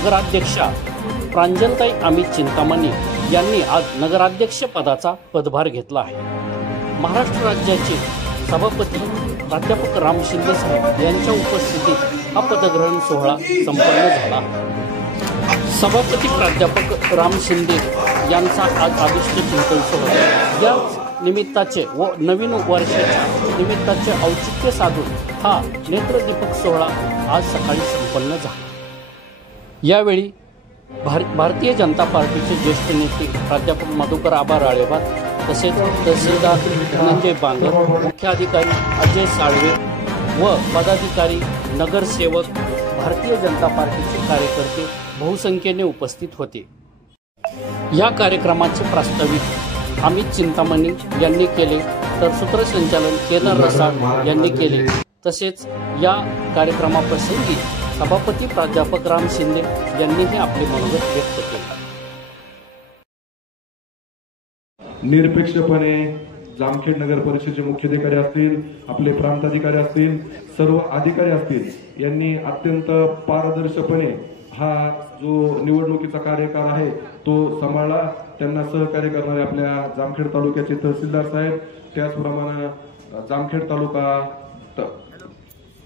नगराध्यक्षा प्रांजलताई अमित चिंतामणी यांनी आज नगराध्यक्ष पदाचा पदभार घेतला आहे। महाराष्ट्र राज्याचे सभापती प्राध्यापक राम शिंदे साहेब यांच्या उपस्थितीत हा पदग्रहण सोहळा संपन्न झाला। सभापती प्राध्यापक राम शिंदे यांचा आज अभिष्ट चिंतन सोहळा या निमित्ताचे व नवीन वर्षाच्या निमित्ताचे औचित्य साधून हा नेत्रदीपक सोहळा आज सकाळी संपन्न झाला। यावेळी भारतीय जनता पार्टीचे ज्येष्ठ नेते प्राध्यापक मधुकर आबा राळेबाग तसेच तहसीलदार धनंजय बांगर, मुख्य अधिकारी अजय साळवे व पदाधिकारी, नगरसेवक, भारतीय जनता पार्टीचे कार्यकर्ते बहुसंख्येने उपस्थित होते। या कार्यक्रमाचे प्रास्ताविक अमित चिंतामणी यांनी केले तर सूत्रसंचालन केदार रसाळ यांनी केले। तसेच या कार्यक्रमाप्रसंगी सभापती प्राध्यापक राम शिंदे यांनीही आपले मनोगत व्यक्त केले। निरपेक्षपणे जामखेड नगर परिषदेचे मुख्याधिकारी असतील, आपले प्रांताधिकारी असतील, सर्व अधिकारी असतील यांनी अत्यंत पारदर्शकपणे हा जो निवडणुकीचा कार्यकाळ आहे तो सांभाळला। त्यांना सहकार्य करणारे आपल्या जामखेड तालुक्याचे तहसीलदार साहेब, त्याचप्रमाणे जामखेड तालुका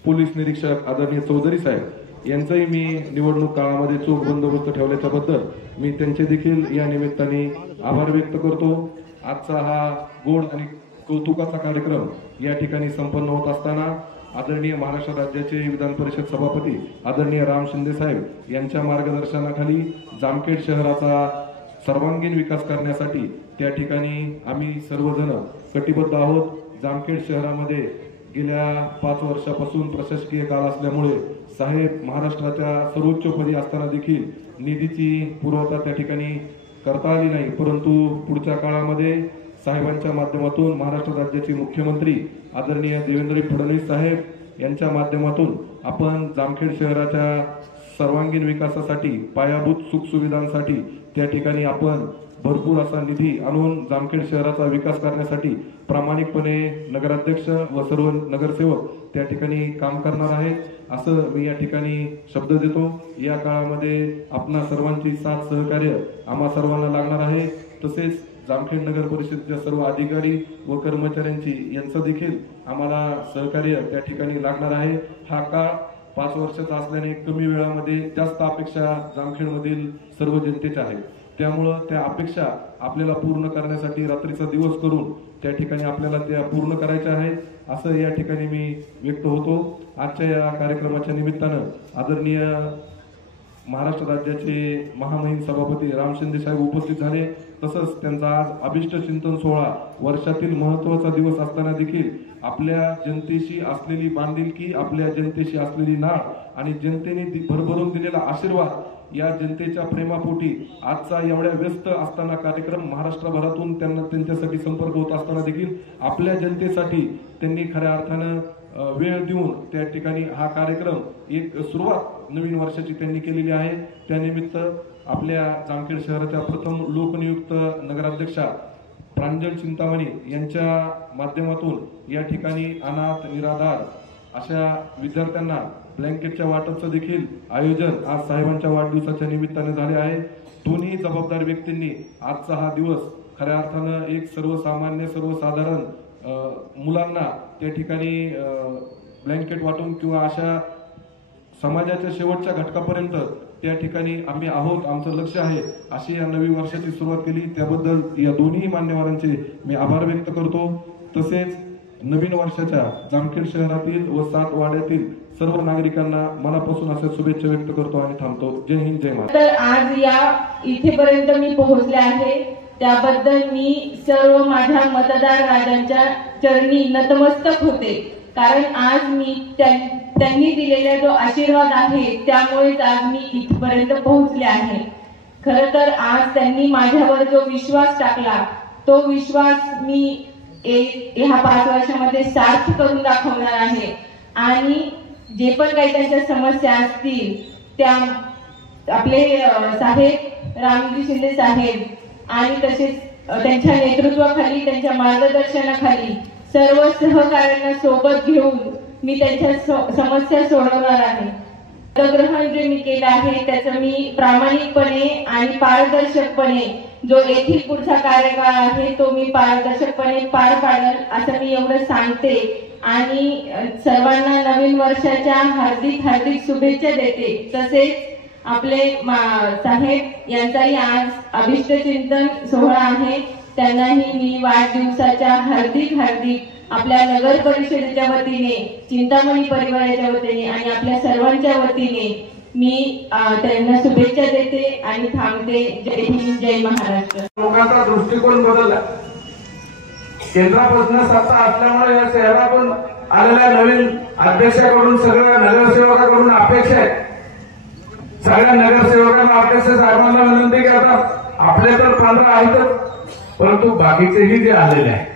पोलीस निरीक्षक आदरणीय चौधरी साहेब यांचाही मी निवडणूक काळामध्ये चोख बंदोबस्त ठेवल्याच्याबद्दल मी त्यांचे देखील या निमित्ताने आभार व्यक्त करतो। आजचा हा गोड आणि कौतुकाचा कार्यक्रम या ठिकाणी संपन्न होत असताना आदरणीय महाराष्ट्र राज्याचे विधान परिषद सभापती आदरणीय राम शिंदे साहेब यांच्या मार्गदर्शनाखाली जामखेड शहराचा सर्वांगीण विकास करण्यासाठी त्या ठिकाणी आम्ही सर्वजण कटिबद्ध आहोत। जामखेड शहरामध्ये गेल्या 5 वर्षापासून प्रशासकीय काळ असल्यामुळे साहेब महाराष्ट्राच्या सर्वोच्च पदी असताना देखील निधीची पुरवठा त्या ठिकाणी करता आली नाही, परंतु पुढच्या काळामध्ये साहेबांच्या माध्यमातून महाराष्ट्र राज्याचे मुख्यमंत्री आदरणीय देवेंद्र फडणवीस साहेब यांच्या माध्यमातून आपण जामखेड शहराच्या सर्वांगीण विकासासाठी, पायाभूत सुखसुविधांसाठी त्या ठिकाणी आपण भरपूर असा निधी आणून जामखेड शहराचा विकास करण्यासाठी प्रामाणिकपणे नगराध्यक्ष व सर्व नगरसेवक त्या ठिकाणी काम करणार आहे असं मी या ठिकाणी शब्द देतो। या काळामध्ये आपणा सर्वांची साथ सहकार्य आम्हा सर्वांना लागणार आहे। तसेच जामखेड नगर परिषदेच्या सर्व अधिकारी व कर्मचाऱ्यांची यांचं देखील आम्हाला सहकार्य त्या ठिकाणी लागणार आहे। हा काळ 5 वर्षाचा असल्याने कमी वेळामध्ये जास्त अपेक्षा जामखेडमधील सर्व जनतेच्या आहेत, त्यामुळं त्या अपेक्षा आपल्याला पूर्ण करण्यासाठी रात्रीचा दिवस करून त्या ठिकाणी आपल्याला त्या पूर्ण करायच्या आहेत असं या ठिकाणी मी व्यक्त होतो। आजच्या या कार्यक्रमाच्या निमित्तानं आदरणीय महाराष्ट्र राज्याचे महामहिम सभापती राम शिंदे साहेब उपस्थित झाले। तसंच त्यांचा आज अभिष्ट चिंतन सोहळा वर्षातील महत्त्वाचा दिवस असताना देखील आपल्या जनतेशी असलेली बांधिलकी, आपल्या जनतेशी असलेली नाळ आणि जनतेने भरभरून दिलेला आशीर्वाद या जनतेच्या प्रेमापोटी आजचा एवढ्या व्यस्त असताना कार्यक्रम महाराष्ट्रभरातून त्यांच्यासाठी संपर्क होत असताना देखील आपल्या जनतेसाठी त्यांनी खऱ्या अर्थानं वेळ देऊन त्या ठिकाणी हा कार्यक्रम एक सुरुवात नवीन वर्षाची त्यांनी केलेली आहे। त्यानिमित्त आपल्या जामखेड शहराच्या प्रथम लोकनियुक्त नगराध्यक्षा प्रांजल चिंतामणी यांच्या माध्यमातून या ठिकाणी अनाथ, निराधार अशा विद्यार्थ्यांना ब्लँकेटच्या वाटपचं देखील आयोजन आज साहेबांच्या वाढदिवसाच्या निमित्ताने झाले आहे। दोन्ही जबाबदार व्यक्तींनी आजचा हा दिवस खऱ्या अर्थानं एक सर्वसामान्य, सर्वसाधारण मुलांना त्या ठिकाणी ब्लँकेट वाटून किंवा अशा समाजाच्या शेवटच्या घटकापर्यंत त्या ठिकाणी आम्ही आहोत, आमचं लक्ष आहे अशी या नवीन वर्षाची सुरुवात केली, त्याबद्दल या दोन्ही मान्यवरांचे मी आभार व्यक्त करतो। तसेच नवीन वर्षाच्या जामखेड शहरातील व 7 वाड्यातील सर्व नागरिकांना मनापासून अशा शुभेच्छा व्यक्त करतो आणि थांबतो। जय हिंद, जय महाराष्ट्र। तर आज या इथेपर्यंत मी पोहोचले आहे त्याबद्दल मी सर्व माझ्या मतदार राजांच्या चरणी नतमस्तक होते, कारण आज मी त्यांनी दिलेला जो आशीर्वाद आहे त्यामुळेच आज मी इथपर्यंत पोहोचले आहे। खरं तर आज त्यांनी माझ्यावर जो विश्वास टाकला तो विश्वास मी ह्या 5 वर्षामध्ये सार्थ करून दाखवणार आहे आणि जे पण काही त्यांच्या समस्या असतील त्या आपले साहेब रामजी शिंदे साहेब आणि तसेच त्यांच्या नेतृत्वाखाली, त्यांच्या मार्गदर्शनाखाली सर्व सहकार्यांना सोबत घेऊन मी त्यांच्या समस्या सोडवणार आहे। पदग्रहण जे मी केलं आहे त्याचं मी प्रामाणिकपणे आणि पारदर्शकपणे जो येथील पुढचा कार्यकाळ आहे तो मी पारदर्शकपणे पार पाडेल असं मी एवढं सांगते आणि सर्वांना नवीन वर्षाच्या हार्दिक शुभेच्छा देते। तसेच आपले साहेब यांचाही आज अभिष्ट चिंतन सोहळा आहे, त्यांनाही मी वाढदिवसाच्या हार्दिक आपल्या नगर परिषदेच्या वतीने, चिंतामणी परिवाराच्या वतीने आणि आपल्या सर्वांच्या वतीने मी त्यांना शुभेच्छा देते आणि थांबते। जय हिंद, जय महाराष्ट्र। लोकांचा दृष्टिकोन बदलला, केंद्रापासून सत्ता असल्यामुळे या शहरातून आलेल्या नवीन अध्यक्षाकडून सगळ्या नगरसेवकाकडून अपेक्षा आहे। सगळ्या नगरसेवकांना अध्यक्ष साहेबांना विनंती की आता आपले तर 15 आहेतच, परंतु बाकीचेही जे आलेले आहेत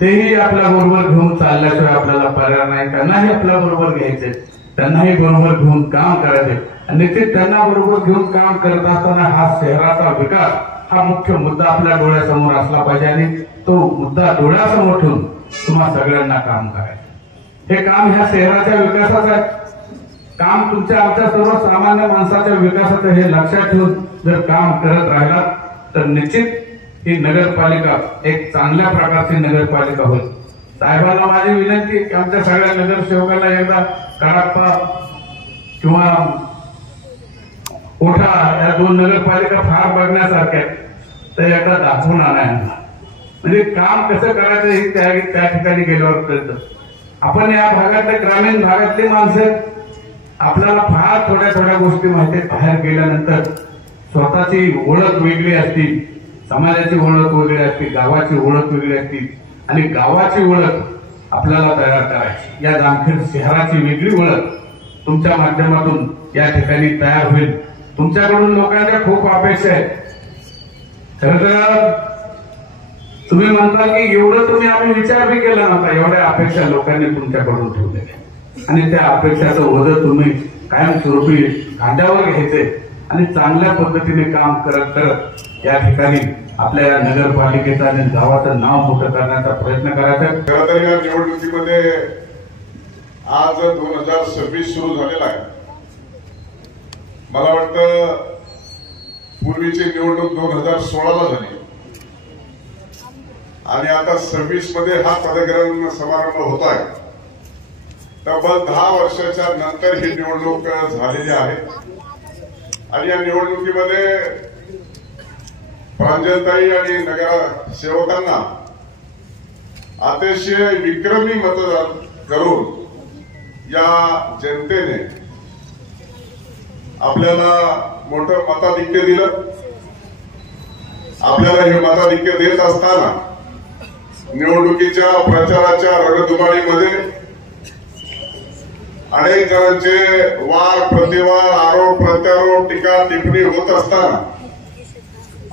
तेही आपल्या बरोबर घेऊन चालल्याशिवाय आपल्याला पर्याय नाही। त्यांनाही आपल्या बरोबर घ्यायचे, त्यांनाही बरोबर घेऊन काम करायचे आणि निश्चित त्यांना बरोबर घेऊन काम करत असताना हा शहराचा विकास हा मुख्य मुद्दा आपल्या डोळ्यासमोर असला पाहिजे आणि तो मुद्दा डोळ्यासमोर ठेवून तुम्हा सगळ्यांना काम करायचं। हे काम ह्या शहराच्या विकासाचं आहे, काम तुमच्या आमच्या सर्वसामान्य माणसाच्या विकासाचं हे लक्षात ठेवून जर काम करत राहिला तर निश्चित ही नगरपालिका एक चांगल्या प्रकारची नगरपालिका होईल। साहेबांना माझी विनंती की आमच्या सगळ्या नगरसेवकांना एकदा कडप्पा किंवा कोठा या 2 नगरपालिका फार बघण्यासारख्या आहेत, तर एकदा दाखवून आणायला म्हणजे काम कसं करायचं ही त्या ठिकाणी गेल्यावर कळतं। आपण या भागातले ग्रामीण भागातली माणसं आपल्याला फार थोड्या गोष्टी माहिती आहेत। बाहेर गेल्यानंतर स्वतःची ओळख वेगळी असती, समाजाची ओळख वेगळी असते, गावाची ओळख वेगळी असते आणि गावाची ओळख आपल्याला तयार करायची। या जामखेड शहराची वेगळी ओळख तुमच्या माध्यमातून या ठिकाणी तयार होईल। तुमच्याकडून लोकांच्या खूप अपेक्षा आहेत। खरं तर तुम्ही म्हणता की एवढं तुम्ही आम्ही विचार बी केला नव्हता, एवढ्या अपेक्षा लोकांनी तुमच्याकडून ठेवलेल्या आणि त्या अपेक्षाचं ओझं तुम्ही कायमस्वरूपी खांद्यावर घ्यायचे आणि चांगल्या पद्धतीने काम करत या ठिकाणी आपल्या नगरपालिकेचं आणि गावाचं नाव मोठं करण्याचा प्रयत्न करायचा। खरं तर या निवडणुकीमध्ये आज 2026 सुरू झालेला आहे। मला वाटतं पूर्वीची निवडणूक 2016ला झाली आणि आता 26 मध्ये हा पदग्रहण समारंभ होत आहे। तब्बल 10 वर्षाच्या नंतर ही निवडणूक झालेली आहे आणि या निवडणुकीमध्ये प्रांजलताई आणि नगरसेवकांना अतिशय विक्रमी मतदान करून या जनतेने आपल्याला मोठं मताधिक्य दिलं। आपल्याला हे मताधिक्य देत असताना निवडणुकीच्या प्रचाराच्या रणधुमाळीमध्ये अनेक जणांचे वार प्रतिवार, आरोप प्रत्यारोप, टीका टिप्पणी होत असताना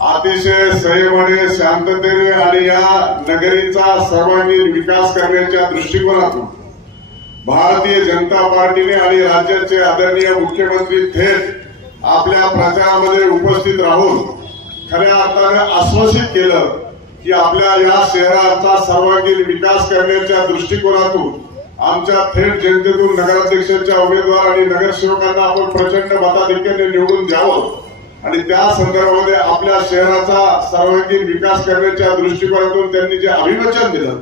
अतिशय संयमाने, शांततेने आणि या नगरीचा सर्वांगीण विकास करण्याच्या दृष्टिकोनातून भारतीय जनता पार्टीने आणि राज्याचे आदरणीय मुख्यमंत्री थेट आपल्या प्रचारामध्ये उपस्थित राहून खऱ्या अर्थाने आश्वासित केलं की आपल्या या शहराचा सर्वांगीण विकास करण्याच्या दृष्टिकोनातून आमच्या थेट जनतेतून नगराध्यक्षांच्या उमेदवार आणि नगरसेवकांना आपण प्रचंड मताधिक्याने निवडून द्यावं आणि त्या संदर्भामध्ये आपल्या शहराचा सर्वांगीण विकास करण्याच्या दृष्टिकोनातून त्यांनी जे अभिवचन दिलं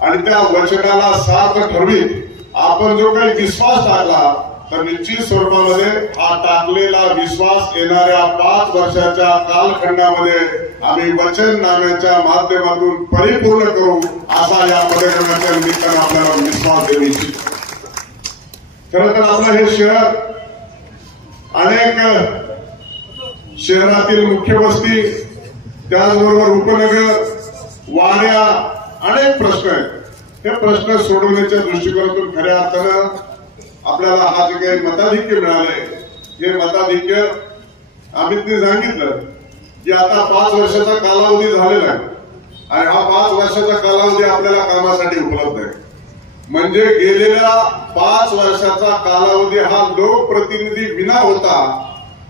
आणि त्या वचनाला सार्थ ठरवीत आपण जो काही विश्वास टाकला तर निश्चित स्वरूपामध्ये हा टाकलेला विश्वास येणाऱ्या 5 वर्षाच्या कालखंडामध्ये आम्ही वचननाम्याच्या माध्यमातून परिपूर्ण करू असा या पदग्रहणाच्या निमित्तानं आपल्याला विश्वास देऊ इच्छितो। खरं तर आपलं हे शहर अनेक शहरातील मुख्य वस्ती, त्याचबरोबर उपनगर, वाड्या अनेक प्रश्न आहेत। हे प्रश्न सोडवण्याच्या दृष्टिकोनातून खऱ्या अर्थानं आपल्याला हा जे काही मताधिक्य मिळालंय हे मताधिक्य अमितने सांगितलं की आता 5 वर्षाचा कालावधी झालेला आहे आणि हा 5 वर्षाचा कालावधी आपल्याला कामासाठी उपलब्ध आहे। म्हणजे गेलेल्या 5 वर्षाचा कालावधी हा लोकप्रतिनिधी विना होता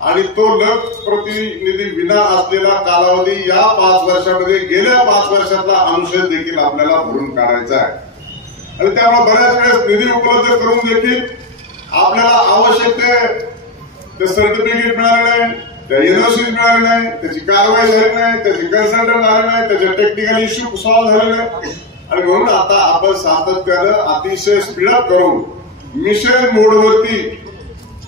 आणि तो लोकप्रतिनिधी विना असलेला कालावधी या 5 वर्षामध्ये गेल्या 5 वर्षातला अनुशेष देखील आपल्याला भरून काढायचा आहे आणि त्यामुळे बऱ्याच वेळेस निधी उपलब्ध करून देखील आपल्याला आवश्यक आवश्यक ते सर्टिफिकेट मिळालं नाही, त्या एनओसी मिळाले नाही, त्याची कारवाई झाली नाही, त्याचे कन्सल्टंट आले नाही, त्याचे टेक्निकल इश्यू सॉल्व्ह झाले नाही. आणि म्हणून आता आपण सातत्यानं अतिशय स्पीडअप करून मिशन मोडवरती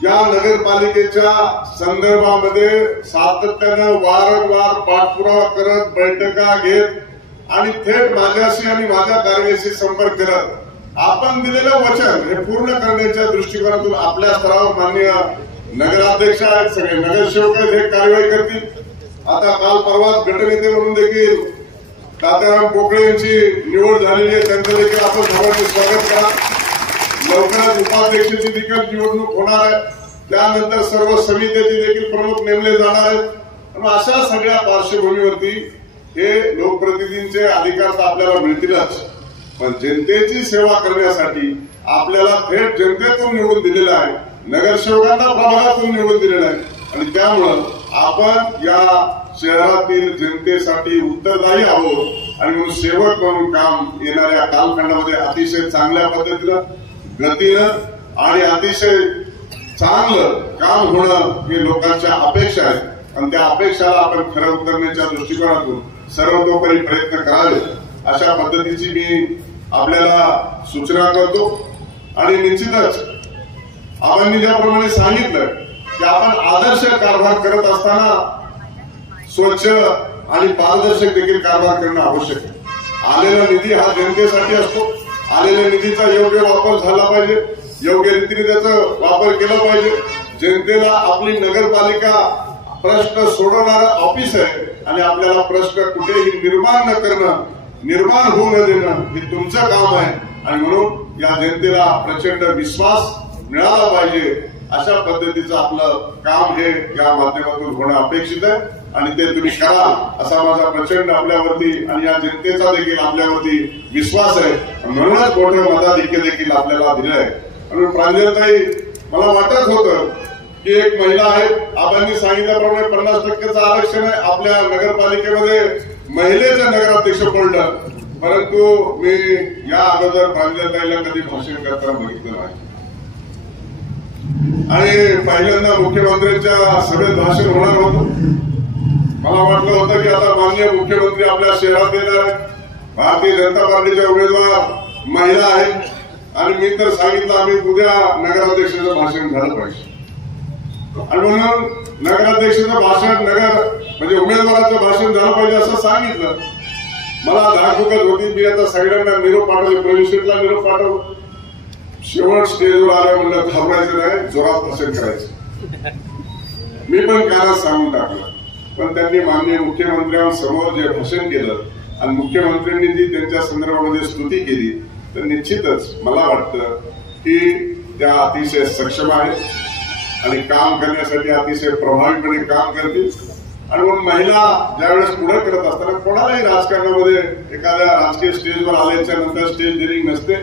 या नगरपालिकेच्या संदर्भामध्ये सातत्यानं वारंवार पाठपुरावा करत, बैठका घेत आणि थेट माझ्याशी आणि माझ्या कार्यालयाशी संपर्क करत आपण दिलेलं वचन हे पूर्ण करण्याच्या दृष्टिकोनातून आपल्या स्तरावर माननीय नगराध्यक्ष आहेत, सगळे नगरसेवक आहेत, हे कारवाई करतील. आता काल परवाच गटनेते म्हणून देखील तात्याराम पोकळे यांची निवड झालेली आहे, त्यांचं देखील आपण सर्वांनी स्वागत करा. लवकरच उपाध्यक्षाची देखील निवडणूक होणार आहे, त्यानंतर सर्व समित्याचे देखील प्रमुख नेमले जाणार आहेत. अशा सगळ्या पार्श्वभूमीवरती हे लोकप्रतिनिधींचे अधिकार तर आपल्याला मिळतीलच, पण जनतेची सेवा करण्यासाठी आपल्याला थेट जनतेतून निवडून दिलेलं आहे, नगरसेवकांना प्रभागातून निवडून दिलेलं आहे. आणि त्यामुळं आपण या शहरातील जनतेसाठी उत्तरदायी आहोत आणि म्हणून सेवक म्हणून काम येणाऱ्या कालखंडामध्ये अतिशय चांगल्या पद्धतीनं, गतीनं आणि अतिशय चांगलं काम होणं हे लोकांच्या अपेक्षा आहेत. आणि त्या अपेक्षाला आपण खरं उतरण्याच्या दृष्टिकोनातून सर्वतोपरी प्रयत्न करावे अशा पद्धतीची मी आपल्याला सूचना करतो. आणि निश्चितच आपण ज्याप्रमाणे सांगितलं की आपण आदर्श कारभार करत असताना स्वच्छ आणि पारदर्शक देखील कारभार करणं आवश्यक आहे. आलेला निधी हा जनतेसाठी असतो, आलेल्या निधीचा योग्य वापर झाला पाहिजे, योग्य रीतीने त्याचा वापर केला पाहिजे. जनतेला आपली नगरपालिका प्रश्न सोडवणारं ऑफिस आहे आणि आपल्याला प्रश्न कुठेही निर्माण न करणं, निर्माण होऊ न देणं हे तुमचं काम आहे. आणि म्हणून या जनतेला प्रचंड विश्वास मिळाला पाहिजे अशा पद्धतीचं आपलं काम हे या माध्यमातून होणं अपेक्षित आहे आणि ते तुम्ही करा असा माझा प्रचंड आपल्यावरती आणि या जनतेचा देखील आपल्यावरती विश्वास आहे. म्हणूनच मोठं मताधिक्य देखील आपल्याला दिलं आहे. आणि प्रांजलताई, मला वाटत होतं की एक महिला आहे, आपण सांगितल्याप्रमाणे 50% आरक्षण आहे आपल्या नगरपालिकेमध्ये, महिलेचं नगराध्यक्ष पडलं, परंतु मी या अगोदर प्रांजलताईला कधी भाषण करताना बघितलं नाही. आणि पहिल्यांदा मुख्यमंत्र्यांच्या सभेत भाषण होणार होतं. मला वाटलं होतं की आता माननीय मुख्यमंत्री आपल्या शहरात येणार आहेत, भारतीय जनता पार्टीच्या उमेदवार महिला आहेत आणि मी तर सांगितलं आम्ही उद्या नगराध्यक्षाचं भाषण झालं पाहिजे. आणि म्हणून नगराध्यक्षाचं भाषण म्हणजे उमेदवाराचं भाषण झालं पाहिजे असं सांगितलं. मला धाकधुकत होती, मी आता सगळ्यांना निरोप पाठवले, प्रवेशला निरोप पाठवलं. शेवट स्टेजवर आलं म्हणलं घाबरायचं नाही, जोरात भाषण करायचं. मी पण कानात सांगून टाकलं, पण त्यांनी माननीय मुख्यमंत्र्यांसमोर जे भाषण केलं आणि मुख्यमंत्र्यांनी जी त्यांच्या संदर्भामध्ये स्तुती केली तर निश्चितच मला वाटतं की त्या अतिशय सक्षम आहेत आणि काम करण्यासाठी अतिशय प्रभावीपणे काम करतील. आणि म्हणून महिला ज्यावेळेस पुढे करत असताना कोणालाही राजकारणामध्ये एखाद्या राजकीय स्टेजवर आल्याच्या नंतर स्टेज डेअरिंग नसते,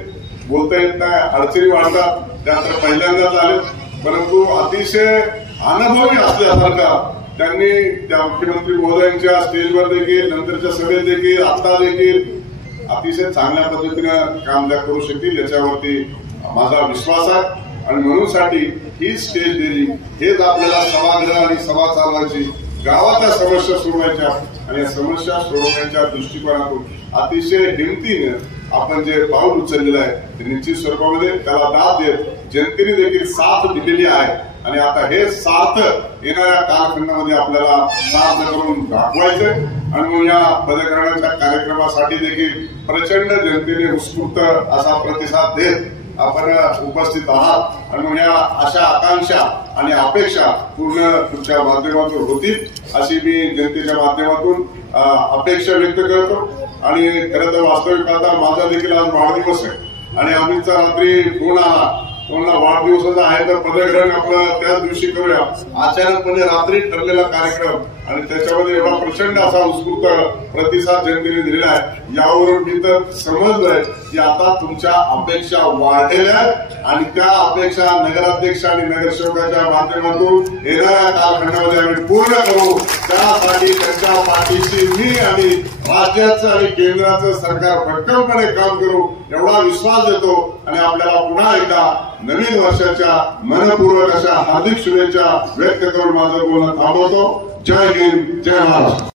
बोलता येत नाही, अडचणी वाढतात, त्यानंतर पहिल्यांदाच आले, परंतु अतिशय अनुभवी असल्यासारखा त्यांनी त्या मुख्यमंत्री महोदयांच्या स्टेजवर देखील, नंतरच्या सभेत देखील, आता देखील अतिशय चांगल्या पद्धतीनं काम त्या करू शकतील याच्यावरती माझा विश्वास आहे. आणि म्हणूनसाठी ही स्टेज डेअरिंग हेच आपल्याला सभागृह आणि सभा चालवायची, गावाच्या समस्या सोडवायच्या आणि या समस्या सोडवण्याच्या दृष्टिकोनातून अतिशय हिमतीनं आपण जे पाऊल उचललेलं आहे ते निश्चित स्वरूपामध्ये त्याला दाद देत जनतेने देखील साथ दिलेली आहे. आणि आता हे साथ येणाऱ्या कालखंडामध्ये आपल्याला साथ करून दाखवायचंय. आणि म्हणून या पदग्रहणाच्या कार्यक्रमासाठी देखील प्रचंड जनतेने उत्स्फूर्त असा प्रतिसाद देत आपण उपस्थित आहात. आणि म्हणून या अशा आकांक्षा आणि अपेक्षा पूर्ण तुमच्या माध्यमातून होतील अशी मी जनतेच्या माध्यमातून अपेक्षा व्यक्त करतो. आणि खरं तर वास्तविक आता माझा देखील आज वाढदिवस आहे आणि आम्हीचा रात्री फोन आला, कोणाला वाढदिवसाचा आहे तर पदग्रहण आपलं त्याच दिवशी करूया. अचानकपणे रात्री ठरलेला कार्यक्रम आणि त्याच्यामध्ये एवढा प्रचंड असा उत्स्फूर्त प्रतिसाद जनतेने दिलेला आहे. यावरून मी तर समजलंय की आता तुमच्या अपेक्षा वाढलेल्या आहेत आणि त्या अपेक्षा नगराध्यक्ष आणि नगरसेवकाच्या माध्यमातून येणाऱ्या कालखंडामध्ये आम्ही पूर्ण करू. त्यासाठी त्यांच्या पाठीशी मी आणि राज्याचं आणि केंद्राचं सरकार भक्कमपणे काम करू एवढा विश्वास देतो. आणि आपल्याला पुन्हा एकदा नवीन वर्षाच्या मनपूर्वक अशा हार्दिक शुभेच्छा व्यक्त करून माझं बोलणं थांबवतो. जय हिंद, जय महाराष्ट्र.